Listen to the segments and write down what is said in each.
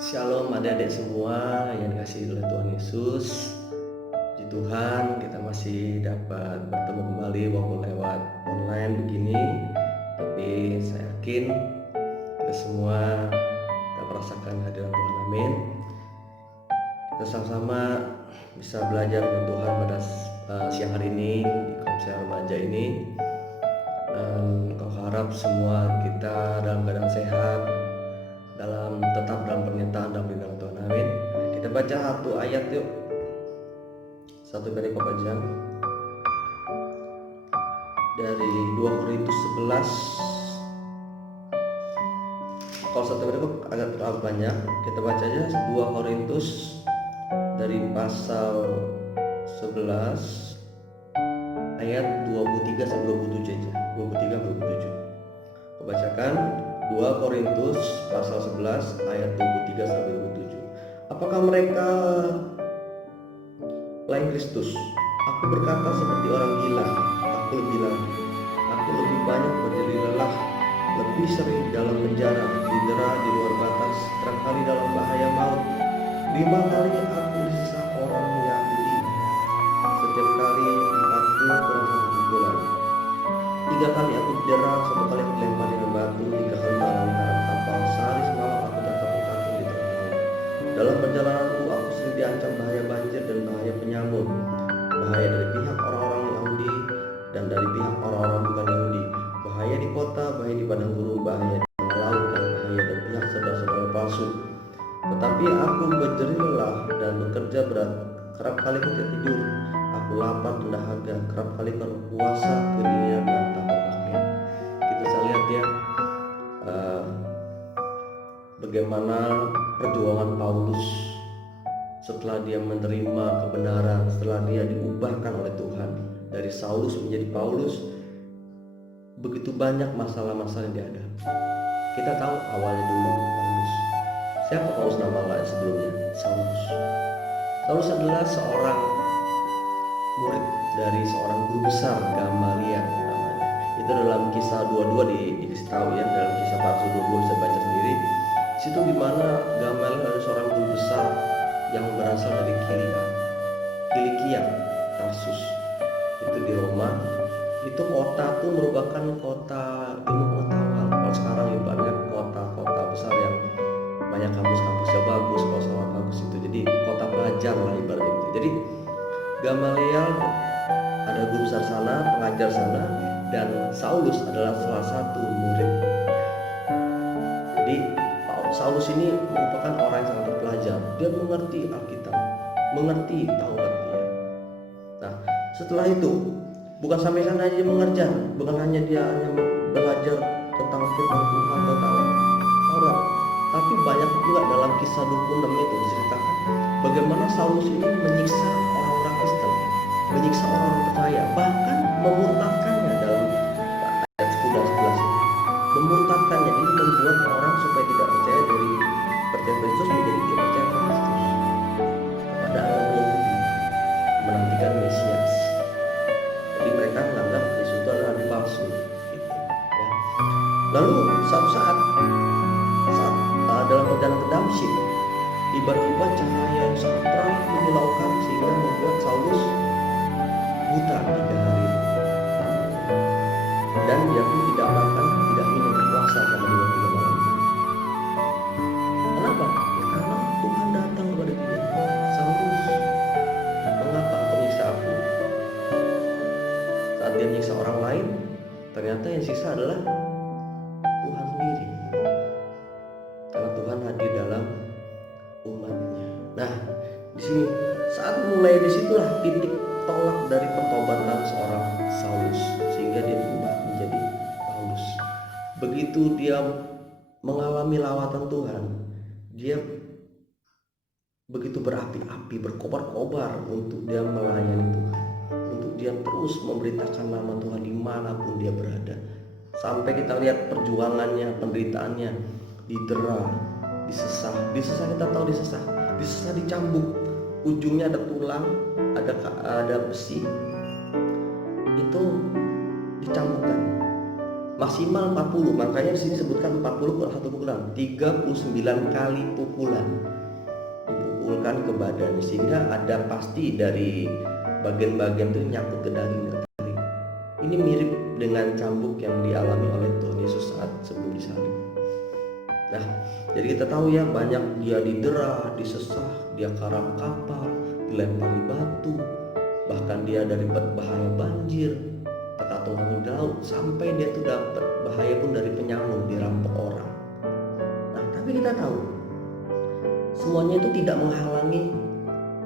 Shalom adik-adik semua yang dikasihi oleh Tuhan Yesus. Di Tuhan kita masih dapat bertemu kembali walaupun lewat online begini. Tapi saya yakin kita semua dapat merasakan hadirat Tuhan. Amin. Kita sama-sama bisa belajar dengan Tuhan pada siang hari ini di Komsel Remaja ini. Dan kau harap semua kita dalam keadaan sehat, tetap dalam pernyataan dan perlindungan Tuhan. Amin. Kita baca satu ayat yuk. Satu kali pembacaan dari 2 Korintus 11. Kalau satu kali agak terlalu banyak, kita baca aja 2 Korintus dari pasal 11 ayat 23 sampai 27 aja. 23 27. Bacakan 2 Korintus pasal 11 ayat 23 sampai 27. Apakah mereka lain Kristus? Aku berkata seperti orang gila. Aku lebih lagi. Aku lebih banyak menjadi lelah, lebih sering dalam penjara, didera di luar batas, kerap kali dalam bahaya maut. 5 kali aku disiksa orang Yahudi. Setiap kali 40 kurang 1 bulan. 3 kali aku didera, 1 kali aku dilempar dengan batu, 3 kali dalam lingkaran kapal, sehari semalam aku terkapung-kapung di tengah laut. Dalam perjalananku aku sering diancam bahaya banjir dan bahaya penyamut, bahaya dari pihak orang-orang Yahudi dan dari pihak orang-orang bukan Yahudi, bahaya di kota, bahaya di padang gurun, bahaya di tengah laut, dan bahaya dari pihak saudara-saudara palsu. Tetapi aku berjerih lelah dan bekerja berat, kerap kali aku tidak tidur. Aku lapar dan dahaga, kerap kali berpuasa, kedinginan dan tanpa pakaian. Kita bisa lihat ya bagaimana perjuangan Paulus setelah dia menerima kebenaran, setelah dia diubahkan oleh Tuhan dari Saulus menjadi Paulus. Begitu banyak masalah-masalah yang dihadapi. Kita tahu awalnya dulu Paulus. Siapa Paulus nama lain sebelumnya? Saulus. Saulus adalah seorang murid dari seorang guru besar, Gamaliel namanya. Itu dalam kisah 22 dikasih tahu ya, dalam kisah Rasul 22 bisa baca sendiri. Di situ dimana Gamaliel adalah seorang guru besar yang berasal dari Kilikia, Tarsus. Itu di Roma. Itu kota itu merupakan kota ilmu pengetahuan. Kalau sekarang ya banyak kota-kota besar yang banyak kampus-kampusnya bagus, sekolah bagus itu. Jadi kota pelajar lah ibaratnya gitu. Jadi Gamaliel ada guru besar sana, pengajar sana, dan Saulus adalah salah satu murid. Jadi Saulus ini merupakan orang yang sangat terpelajar. Dia mengerti Alkitab, mengerti Taurat dia. Nah, setelah itu bukan sampai sana aja mengerja, bukan hanya dia hanya belajar tentang firman Tuhan tentang Taurat, tapi banyak juga dalam kisah 26 itu diceritakan bagaimana Saulus ini menyiksa orang-orang Kristen, menyiksa orang-orang percaya, bahkan memurtadkannya dalam ayat 10 dan 11 ini. Memurtadkannya, ini membuat orang supaya tidak percaya dari percaya Kristus menjadi tidak percaya Kristus kepada orang Yahudi menantikan Mesias. Jadi mereka menganggap Yesus itu adalah nabi palsu gitu, ya. Lalu suatu saat dalam perjalanan ke Damsyik, tiba-tiba cahaya yang sangat terang menyilaukan sehingga membuat Saulus buta 3 hari lamanya. Dan dia pun tidak makan, tidak minum, puasa selama 2 malam. Kenapa? Ya, karena Tuhan datang kepada dia. Saulus, mengapa engkau menyiksa aku? Saat dia menyiksa orang lain, ternyata yang siksa adalah Tuhan sendiri. Karena Tuhan hadir dalam umatnya. Nah, di sini saat mulai disitulah titik tolak dari pertobatan seorang Saulus, sehingga dia berubah menjadi Paulus. Begitu dia mengalami lawatan Tuhan, dia begitu berapi-api, berkobar-kobar untuk dia melayani Tuhan, untuk dia terus memberitakan nama Tuhan dimanapun dia berada. Sampai kita lihat perjuangannya, penderitaannya, didera, disesah kita tahu disesah dicambuk, ujungnya ada tulang, ada besi, itu dicambukkan. maksimal 40. Makanya di sini sebutkan 40 per satu pukulan, 39 kali pukulan dipukulkan ke badan, sehingga ada pasti dari bagian-bagian itu nyangkut ke daging. Ini mirip dengan cambuk yang dialami oleh Tuhan Yesus saat sebelum disalib. Nah, jadi kita tahu ya, banyak dia didera, disesah, dia karam kapal, dilempari batu, bahkan dia dari bahaya banjir, terkatung-katung di laut, sampai dia tuh dapat bahaya pun dari penyamun, dirampok orang. Nah, tapi kita tahu semuanya itu tidak menghalangi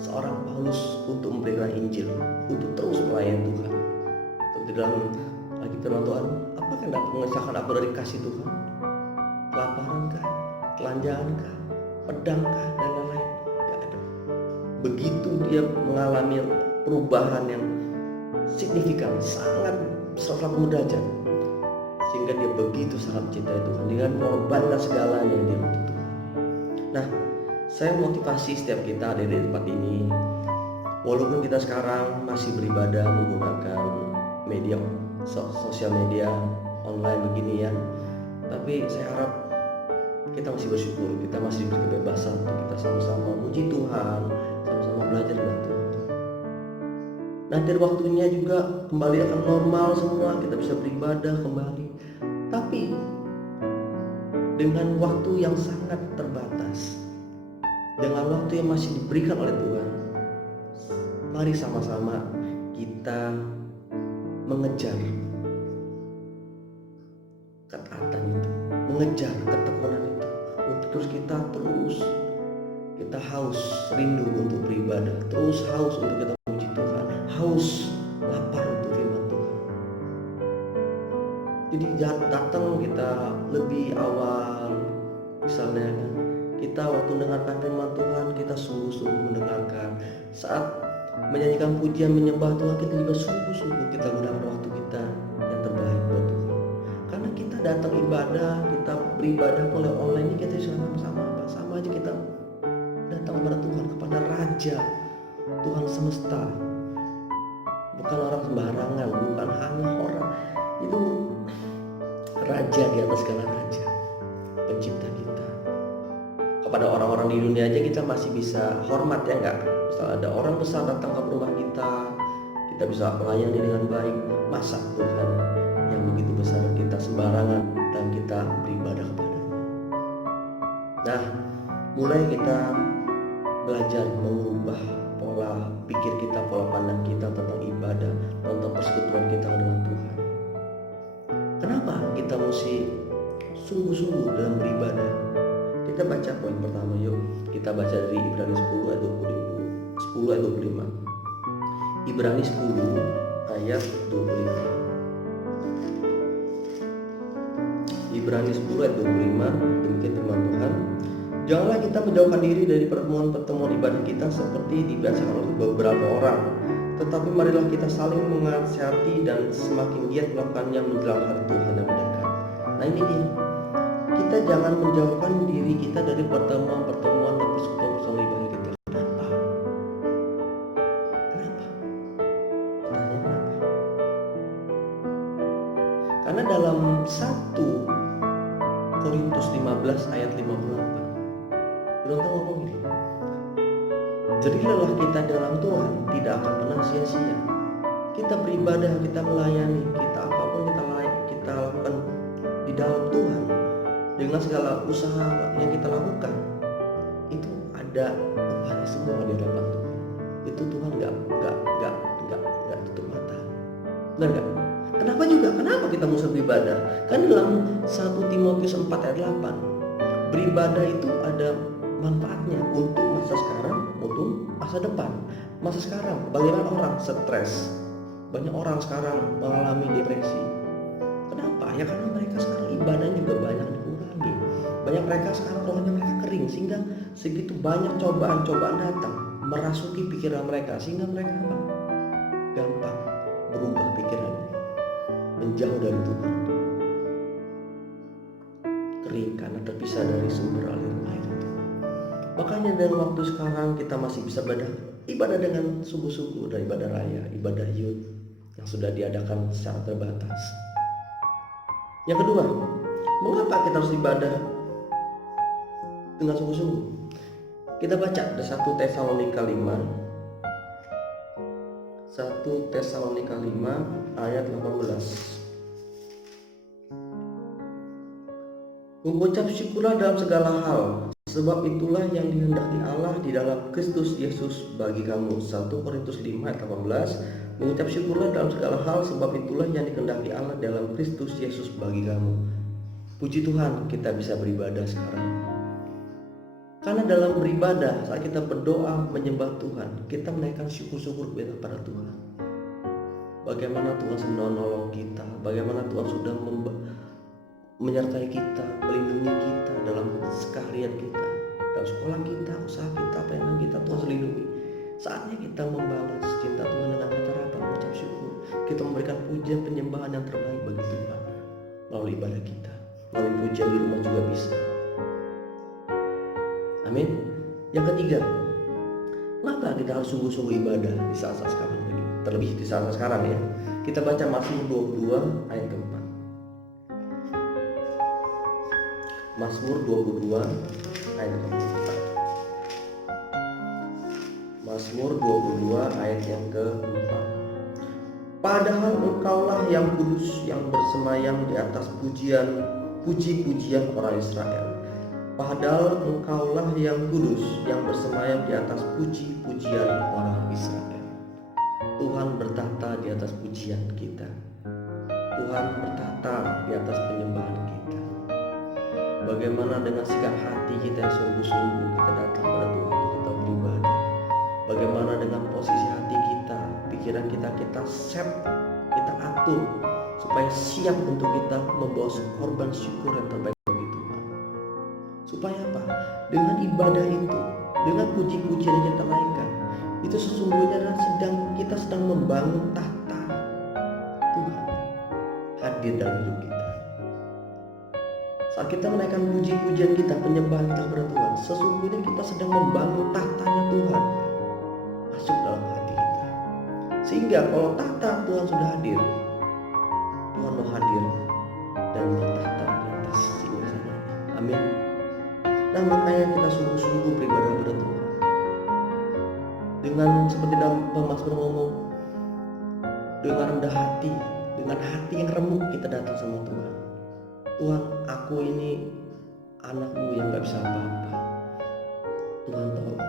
seorang Paulus untuk memberikan Injil, untuk terus melayani Tuhan. Di dalam lagi firman Tuhan, apakah dapat mengesahkan aku dari kasih Tuhan? Kelaparankah, telanjangankah, pedangkah, dan lain-lain? Gak ada. Begitu dia mengalami perubahan yang signifikan, sangat 180 derajat, sehingga dia begitu sangat mencintai Tuhan dengan mengorbankan segalanya dia untuk Tuhan. Nah, saya motivasi setiap kita ada di tempat ini, walaupun kita sekarang masih beribadah menggunakan media sosial media online begini ya, tapi saya harap kita masih bersyukur, kita masih diberi kebebasan untuk kita sama-sama memuji Tuhan, sama-sama belajar dengan Tuhan. Nanti waktunya juga kembali akan normal semua, kita bisa beribadah kembali, tapi dengan waktu yang sangat terbatas, dengan waktu yang masih diberikan oleh Tuhan. Mari sama-sama kita mengejar ketaatan itu, mengejar ketekunan itu, untuk terus kita haus rindu untuk beribadah, terus haus untuk kita memuji Tuhan, haus lapar untuk firman Tuhan. Jadi datang kita lebih awal, misalnya kan, kita waktu mendengarkan firman Tuhan, kita sungguh-sungguh mendengarkan. Saat menyanyikan pujian menyembah Tuhan, kita juga sungguh-sungguh kita gunakan waktu kita yang terbaik buat Tuhan. Karena kita datang ibadah, kita beribadah oleh online ini, kita sama aja kita datang kepada Tuhan, kepada Raja Tuhan semesta, bukan orang sembarangan, bukan hanya orang, itu Raja di atas segala raja, pencipta kita. Kepada orang-orang di dunia aja kita masih bisa hormat ya enggak? Misal ada orang besar datang ke rumah kita bisa melayani dengan baik. Masa Tuhan yang begitu besar kita sembarangan dan kita beribadah kepadanya? Nah, mulai kita belajar mengubah pola pikir kita, pola pandang kita tentang ibadah, tentang persekutuan kita dengan Tuhan. Kenapa kita mesti sungguh-sungguh dalam beribadah? Kita baca poin pertama yuk. Kita baca dari Ibrani 10 ayat 25. Ibrani 10 ayat 25. Ibrani 10 ayat 25, demikian firman Tuhan. Janganlah kita menjauhkan diri dari pertemuan-pertemuan ibadah kita seperti dibiasakan oleh beberapa orang, tetapi marilah kita saling menasihati dan semakin giat melakukannya menjelang hari Tuhan yang mendekat. Nah ini dia, kita jangan menjauhkan diri kita dari pertemuan-pertemuan dan persekutuan ibadah kita. Kenapa? Tanya kenapa? Karena dalam 1 Korintus 15 ayat 58, Tuhan ngomong gini, jadilah kita dalam Tuhan tidak akan pernah sia-sia. Kita beribadah, kita melayani, kita apapun kita lakukan di dalam Tuhan, dengan segala usaha yang kita lakukan, itu ada upahnya semua di hadapan Tuhan. Itu Tuhan nggak tutup mata. Benar nggak? Kenapa juga? Kenapa kita mesti beribadah? Kan dalam 1 Timotius 4 ayat 8, beribadah itu ada manfaatnya untuk masa sekarang, untuk masa depan. Masa sekarang, bagaimana orang stres? Banyak orang sekarang mengalami depresi. Kenapa? Ya karena mereka sekarang ibadah juga banyak dikurangi. Banyak mereka sekarang rohnya mereka kering, sehingga segitu banyak cobaan-cobaan datang merasuki pikiran mereka, sehingga mereka gampang berubah pikirannya, menjauh dari Tuhan, kering karena terpisah dari sumber aliran air itu. Makanya dalam waktu sekarang kita masih bisa ibadah dengan sungguh-sungguh, dari ibadah raya, ibadah youth yang sudah diadakan secara terbatas. Yang kedua, mengapa kita harus ibadah dengan sungguh-sungguh? Kita baca di 1 Tesalonika 5 ayat 18. Mengucap syukurlah dalam segala hal, sebab itulah yang dihendaki Allah di dalam Kristus Yesus bagi kamu. 1 Korintus 5 ayat 18. Mengucap syukurlah dalam segala hal, sebab itulah yang dikehendaki Allah dalam Kristus Yesus bagi kamu. Puji Tuhan, kita bisa beribadah sekarang. Karena dalam beribadah, saat kita berdoa menyembah Tuhan, kita menaikkan syukur-syukur kepada Tuhan. Bagaimana Tuhan sudah menolong kita, bagaimana Tuhan sudah menyertai kita, melindungi kita dalam sekalian kita, dalam sekolah kita, usaha kita, apa yang kita, Tuhan melindungi. Saatnya kita membalas cinta Tuhan dengan cara apa? Mengucap syukur. Kita memberikan pujian penyembahan yang terbaik bagi Tuhan melalui ibadah kita, melalui pujian di rumah juga bisa. Amin. Yang ketiga, kenapa kita harus sungguh-sungguh ibadah di saat-saat sekarang ini? Terlebih di saat-saat sekarang ya. Kita baca Mazmur 22 ayat keempat. Mazmur 22 ayat keempat. Mazmur 22 ayat yang keempat. Padahal engkaulah yang kudus, yang bersemayam di atas puji-pujian orang Israel. Padahal engkaulah yang kudus, yang bersemayam di atas puji-pujian orang Israel. Tuhan bertata di atas pujian kita. Tuhan bertata di atas penyembahan kita. Bagaimana dengan sikap hati kita yang sungguh-sungguh kita datang pada Tuhan untuk kita beribadah? Bagaimana dengan posisi hati kita, pikiran kita set, kita atur supaya siap untuk kita membawa korban syukur yang terbaik. Supaya apa? Dengan ibadah itu, dengan puji-pujian yang kita naikkan, itu sesungguhnya adalah kita sedang membangun tahta Tuhan hadir dalam hidup kita. Saat kita menaikkan puji-pujian kita, penyembahan kita kepada Tuhan, sesungguhnya kita sedang membangun tahtanya Tuhan masuk dalam hati kita. Sehingga kalau tahta Tuhan sudah hadir, Tuhan mau hadir dan bertahta di atas singgasana. Amin. Nah, makanya kita sungguh-sungguh beribadah kepada Tuhan. Dengan seperti dalam pemazmur ngomong, dengan rendah hati, dengan hati yang remuk kita datang sama Tuhan. Tuhan, aku ini anakmu yang gak bisa apa-apa. Tuhan tolong.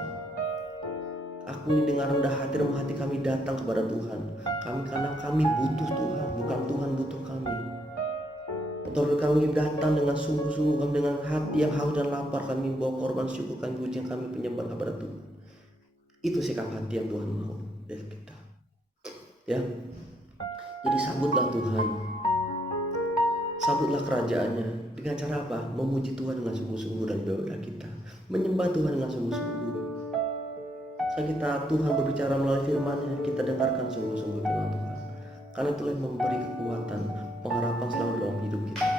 Aku ini dengan rendah hati, remuk hati kami datang kepada Tuhan. Karena kami butuh Tuhan, bukan Tuhan butuh kami. Betul, kami datang dengan sungguh-sungguh, dengan hati yang haus dan lapar, kami bawa korban syukur, kami pujian, kami penyembah kepada Tuhan. Itu sikap hati yang Tuhan mau dari kita. Ya, jadi sambutlah Tuhan, sambutlah kerajaannya dengan cara apa? Memuji Tuhan dengan sungguh-sungguh dan ibadah kita, menyembah Tuhan dengan sungguh-sungguh. Saat kita Tuhan berbicara melalui firman-Nya, kita dengarkan sungguh-sungguh firman Tuhan. Karena itulah yang memberi kekuatan, pengharapan selalu dalam hidup kita,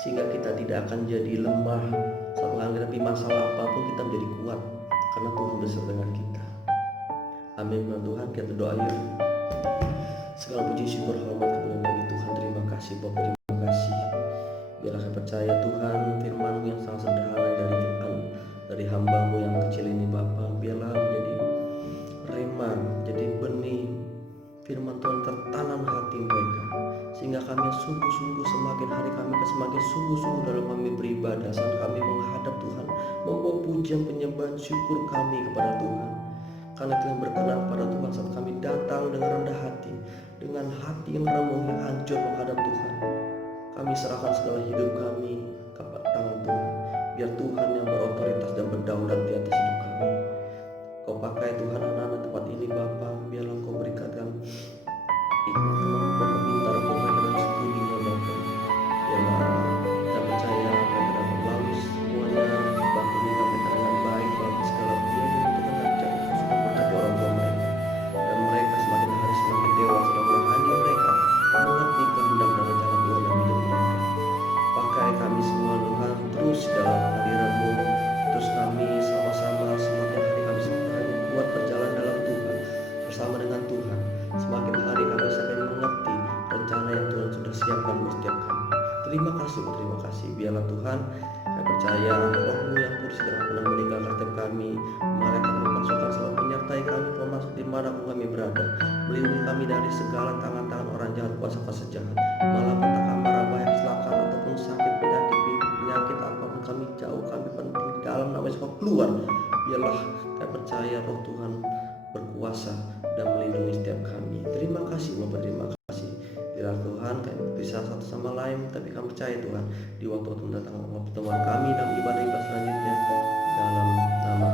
sehingga kita tidak akan jadi lemah saat menghadapi masalah apapun. Kita menjadi kuat karena Tuhan bersama dengan kita. Amin. Tuhan, kita doa yuk. Segala puji syukur hormat kemuliaan bagi Tuhan. Terima kasih Bapak, terima kasih. Biarlah saya percaya Tuhan, firman-Mu yang sangat sederhana dari hamba-Mu yang kecil ini Bapak, biarlah menjadi rema, jadi benih firman Tuhan tertanam hati mereka, sehingga kami sungguh-sungguh semakin hari kami semakin sungguh-sungguh dalam kami beribadah, saat kami menghadap Tuhan, membawa pujian penyembahan syukur kami kepada Tuhan. Karena Tuhan berkenan pada Tuhan saat kami datang dengan rendah hati, dengan hati yang remuk, yang hancur menghadap Tuhan. Kami serahkan segala hidup kami ke tangan Tuhan. Biar Tuhan yang berotoritas dan berdaulat di atas hidup kami. Kau pakai Tuhan anak-anak tempat ini Bapa, biarlah Kau berikan hikmat, kemampuan, kepintaran mereka dalam studinya Bapa. Biarlah kita percaya mereka dapat melalui semuanya, Bapa minta mereka dengan baik Bapa, segala yang membutuhkan kerjaan Kau sudah berkati orang tua mereka, dan mereka semakin hari semakin dewasa dalam hati mereka mengerti kehendak dan rencana Tuhan dalam hidup mereka. Pakai kami biarlah Tuhan kami percaya Roh-Mu yang kudus tidak pernah meninggalkan setiap kami. Malaikat berpasukan selalu menyertai kami termasuk di mana kami berada, melindungi kami dari segala tangan-tangan orang jahat, kuasa-kuasa jahat, malapetaka, mara bahaya, kecelakaan ataupun sakit, penyakit apapun kami jauh, kami penting di dalam nama Yesus keluar. Biarlah kami percaya Roh Tuhan berkuasa dan melindungi setiap kami. Terima kasih Bapak, terima kasih. Biarlah Tuhan kami bisa satu sama lain, tapi kami percaya Tuhan di waktu mendatang pertemuan kami dalam ibadah-ibadah selanjutnya dalam nama